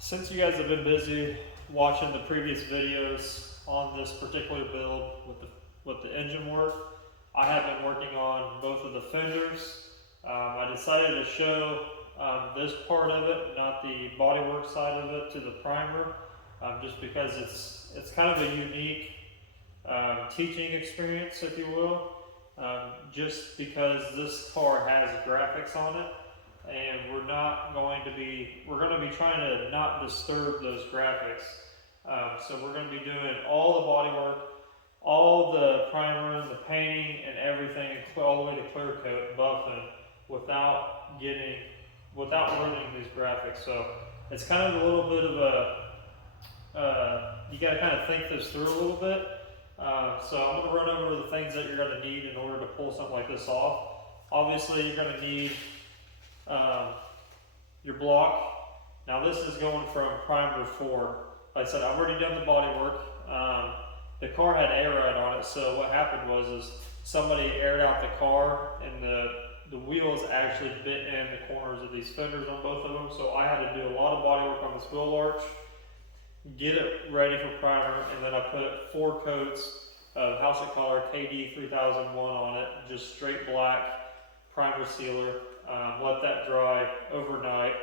Since you guys have been busy watching the previous videos on this particular build with the engine work, I have been working on both of the fenders. I decided to show this part of it, not the bodywork side of it, to the primer, just because it's kind of a unique teaching experience, if you will. Just because this car has graphics on it, and we're going to be trying to not disturb those graphics. So we're going to be doing all the bodywork, all the primer, the painting, and everything, all the way to clear coat, buffing, without ruining these graphics. So it's kind of a little bit of you got to kind of think this through a little bit. So I'm going to run over the things that you're going to need in order to pull something like this off. Obviously, you're going to need your block. Now this is going from primer 4. Like I said, I've already done the body work. The car had air ride on it, so what happened was somebody aired out the car, and the wheels actually bit in the corners of these fenders on both of them. So I had to do a lot of body work on this wheel arch, get it ready for primer, and then I put 4 coats of House of Color KD 3001 on it, just straight black primer sealer. Let that dry overnight,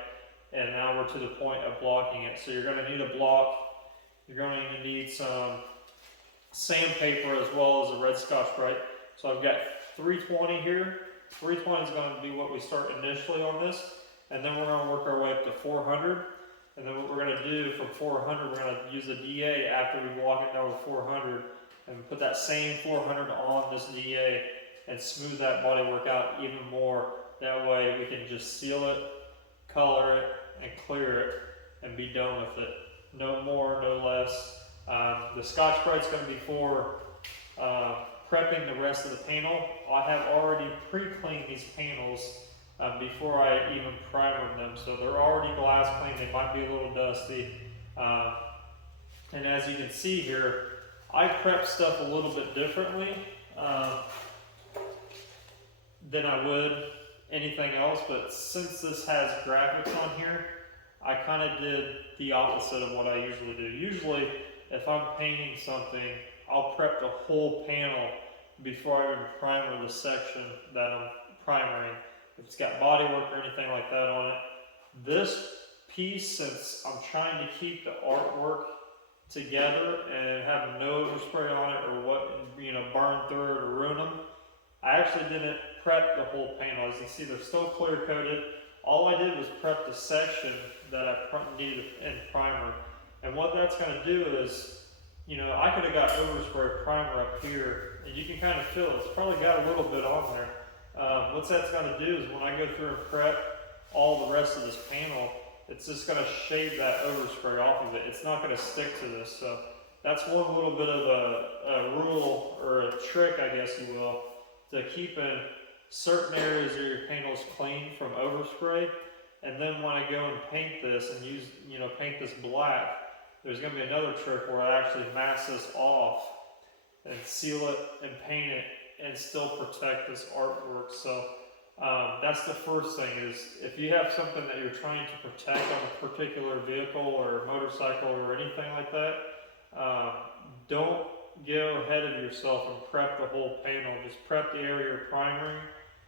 and now we're to the point of blocking it. So you're going to need a block. You're going to need some sandpaper as well as a red Scotch-Brite. So I've got 320 here. 320 is going to be what we start initially on this, and then we're going to work our way up to 400. And then what we're going to do from 400, we're going to use a DA after we block it down to 400, and put that same 400 on this DA and smooth that bodywork out even more. That way we can just seal it, color it, and clear it, and be done with it. No more, no less. The Scotch-Brite's going to be for prepping the rest of the panel. I have already pre-cleaned these panels before I even primered them, so they're already glass clean. They might be a little dusty. And as you can see here, I prep stuff a little bit differently than I would anything else, but since this has graphics on here, I kind of did the opposite of what I usually do. Usually, if I'm painting something, I'll prep the whole panel before I even primer the section that I'm primering. If it's got bodywork or anything like that on it. This piece, since I'm trying to keep the artwork together and have no overspray on it or burn through it or ruin them, I actually didn't prep the whole panel. As you see, they're still clear coated. All I did was prep the section that I needed in primer. And what that's going to do is, I could have got overspray primer up here, and you can kind of feel it. It's probably got a little bit on there. What that's going to do is when I go through and prep all the rest of this panel, it's just going to shave that overspray off of it. It's not going to stick to this. So that's one little bit of a rule or a trick, I guess you will, to keeping certain areas of your panels clean from overspray. And then when I go and paint this and paint this black, there's going to be another trick where I actually mask this off and seal it and paint it and still protect this artwork. So that's the first thing, is if you have something that you're trying to protect on a particular vehicle or motorcycle or anything like that, don't go ahead of yourself and prep the whole panel. Just prep the area you're primering.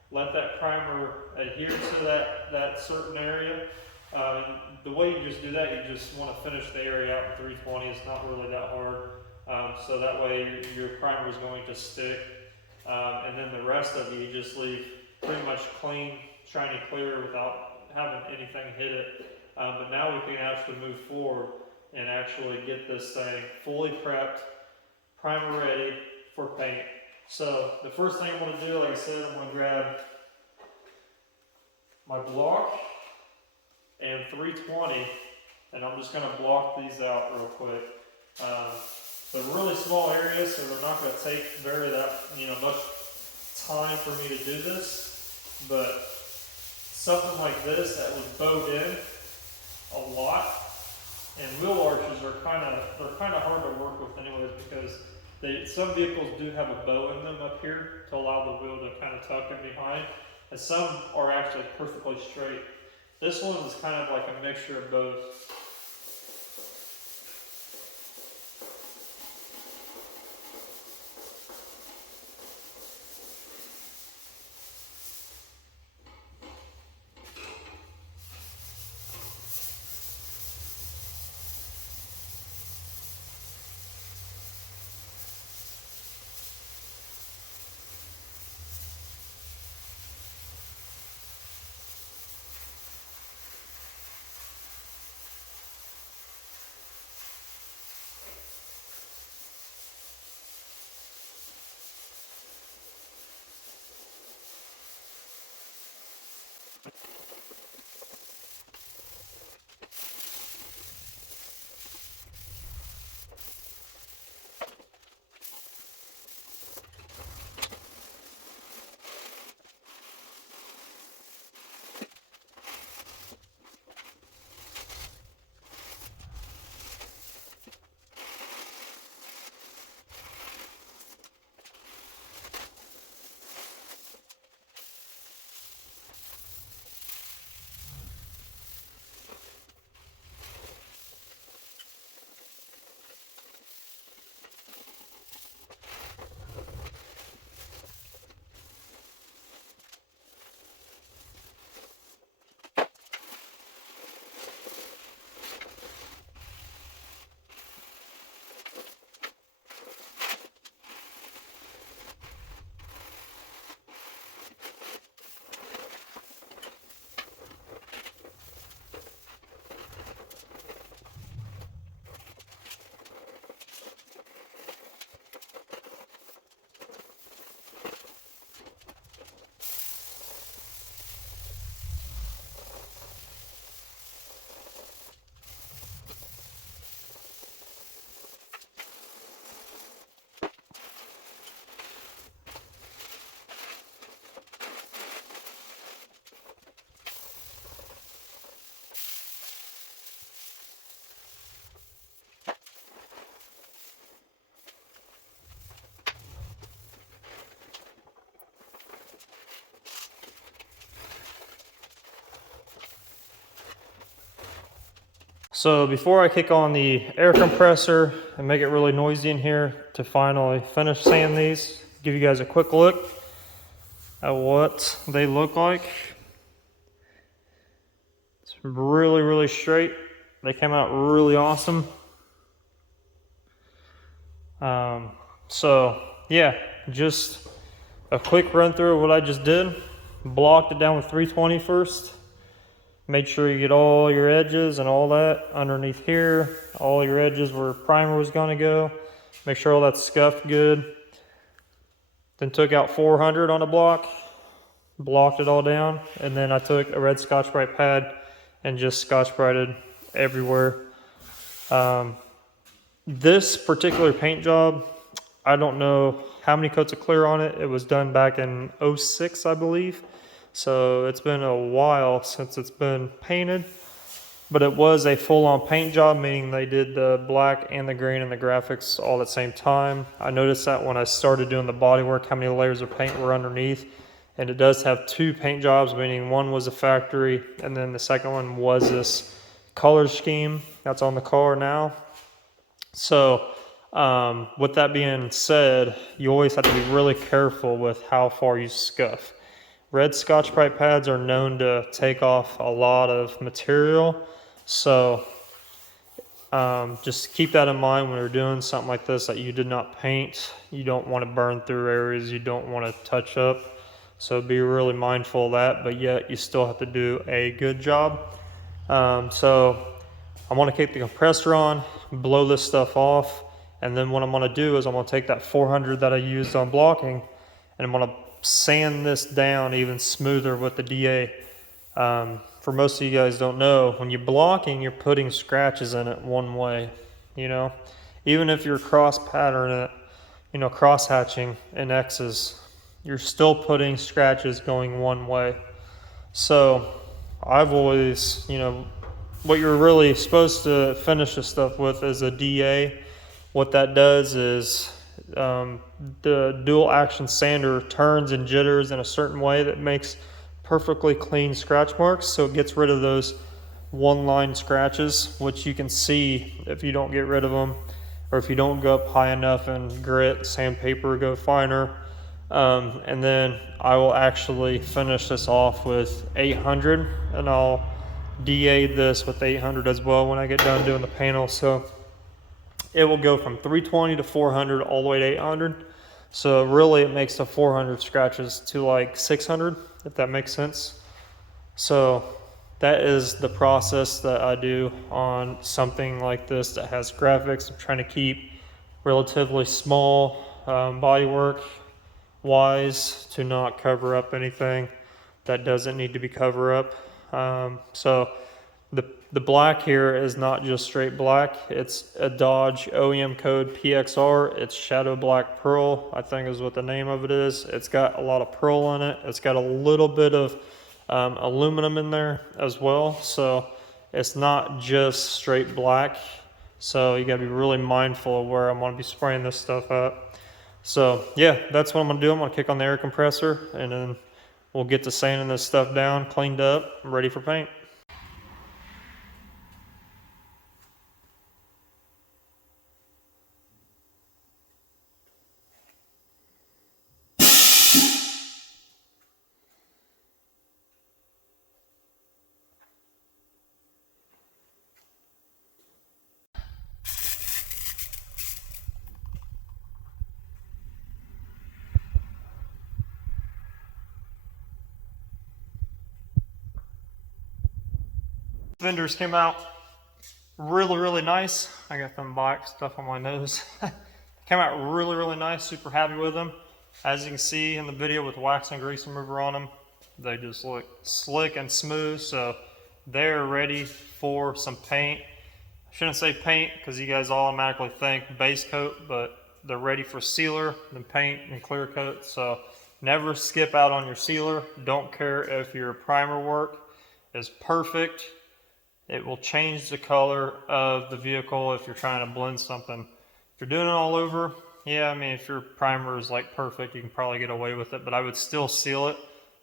Let that primer adhere to that certain area. The way you just do that, you just want to finish the area out in 320. It's not really that hard. So that way your primer is going to stick. And then the rest of you just leave pretty much clean, shiny clear without having anything hit it. But now we can actually move forward and actually get this thing fully prepped, primer ready for paint. So the first thing I'm going to do, like I said, I'm going to grab my block and 320, and I'm just going to block these out real quick. They're really small areas, so they're not going to take much time for me to do this. But something like this that was bowed in a lot, and wheel arches are kind of hard to work with anyways, because some vehicles do have a bow in them up here to allow the wheel to kind of tuck in behind, and some are actually perfectly straight. This one is kind of like a mixture of both. So before I kick on the air compressor and make it really noisy in here to finally finish sanding these, give you guys a quick look at what they look like. It's really, really straight. They came out really awesome. So yeah, just a quick run through of what I just did. Blocked it down with 320 first. Made sure you get all your edges and all that underneath here. All your edges where primer was gonna go. Make sure all that's scuffed good. Then took out 400 on the block, blocked it all down, and then I took a red Scotch-Brite pad and just Scotch-Brited everywhere. This particular paint job, I don't know how many coats of clear on it. It was done back in 06, I believe. So it's been a while since it's been painted, but it was a full-on paint job, meaning they did the black and the green and the graphics all at the same time. I noticed that when I started doing the bodywork, how many layers of paint were underneath. And it does have two paint jobs, meaning one was a factory, and then the second one was this color scheme that's on the car now. So with that being said, you always have to be really careful with how far you scuff. Red Scotch-Brite pads are known to take off a lot of material, so just keep that in mind when you're doing something like this that you did not paint. You don't want to burn through areas you don't want to touch up, so be really mindful of that, but yet you still have to do a good job. So I want to keep the compressor on, blow this stuff off, and then what I'm going to do is I'm going to take that 400 that I used on blocking, and I'm going to sand this down even smoother with the DA. For most of you guys don't know, when you're blocking, you're putting scratches in it one way, you know. Even if you're cross patterning it, you know, cross hatching in X's, you're still putting scratches going one way. So I've always, you know, what you're really supposed to finish this stuff with is a DA. What that does is the dual action sander turns and jitters in a certain way that makes perfectly clean scratch marks, so it gets rid of those one line scratches, which you can see if you don't get rid of them, or if you don't go up high enough and grit, sandpaper, go finer. And then I will actually finish this off with 800, and I'll DA this with 800 as well when I get done doing the panel. So it will go from 320 to 400 all the way to 800. So really it makes the 400 scratches to like 600, if that makes sense. So that is the process that I do on something like this that has graphics. I'm trying to keep relatively small bodywork wise to not cover up anything that doesn't need to be covered up. So the black here is not just straight black. It's a Dodge OEM code PXR. It's Shadow Black Pearl, I think is what the name of it is. It's got a lot of pearl in it. It's got a little bit of aluminum in there as well. So it's not just straight black. So you gotta be really mindful of where I'm gonna be spraying this stuff up. So yeah, that's what I'm gonna do. I'm gonna kick on the air compressor, and then we'll get to sanding this stuff down, cleaned up, ready for paint. Fenders came out really nice. I got them black stuff on my nose. Came out really nice, super happy with them. As you can see in the video with wax and grease remover on them, they just look slick and smooth, so they're ready for some paint. I shouldn't say paint because you guys automatically think base coat, but they're ready for sealer, then paint and clear coat. So never skip out on your sealer. Don't care if your primer work is perfect. It will change the color of the vehicle if you're trying to blend something. If you're doing it all over, yeah, I mean, if your primer is like perfect, you can probably get away with it, but I would still seal it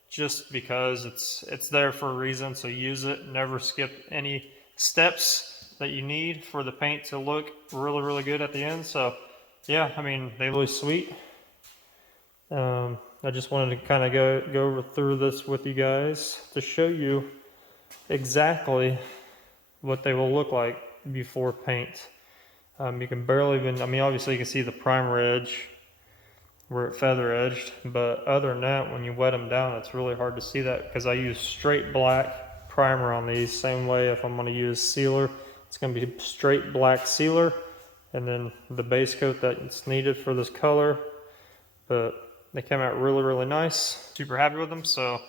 just because it's there for a reason, so use it. Never skip any steps that you need for the paint to look really, really good at the end. So yeah, I mean, they look really sweet. I just wanted to kind of go through this with you guys to show you exactly what they will look like before paint. You can barely even, I mean, obviously you can see the primer edge where it feather edged, but other than that, when you wet them down, it's really hard to see that because I use straight black primer on these. Same way if I'm going to use sealer, it's going to be straight black sealer, and then the base coat that's needed for this color. But they came out really, really nice. Super happy with them, so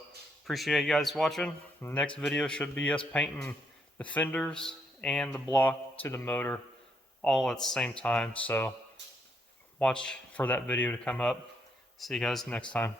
appreciate you guys watching. The next video should be us painting the fenders and the block to the motor all at the same time, so watch for that video to come up. See you guys next time.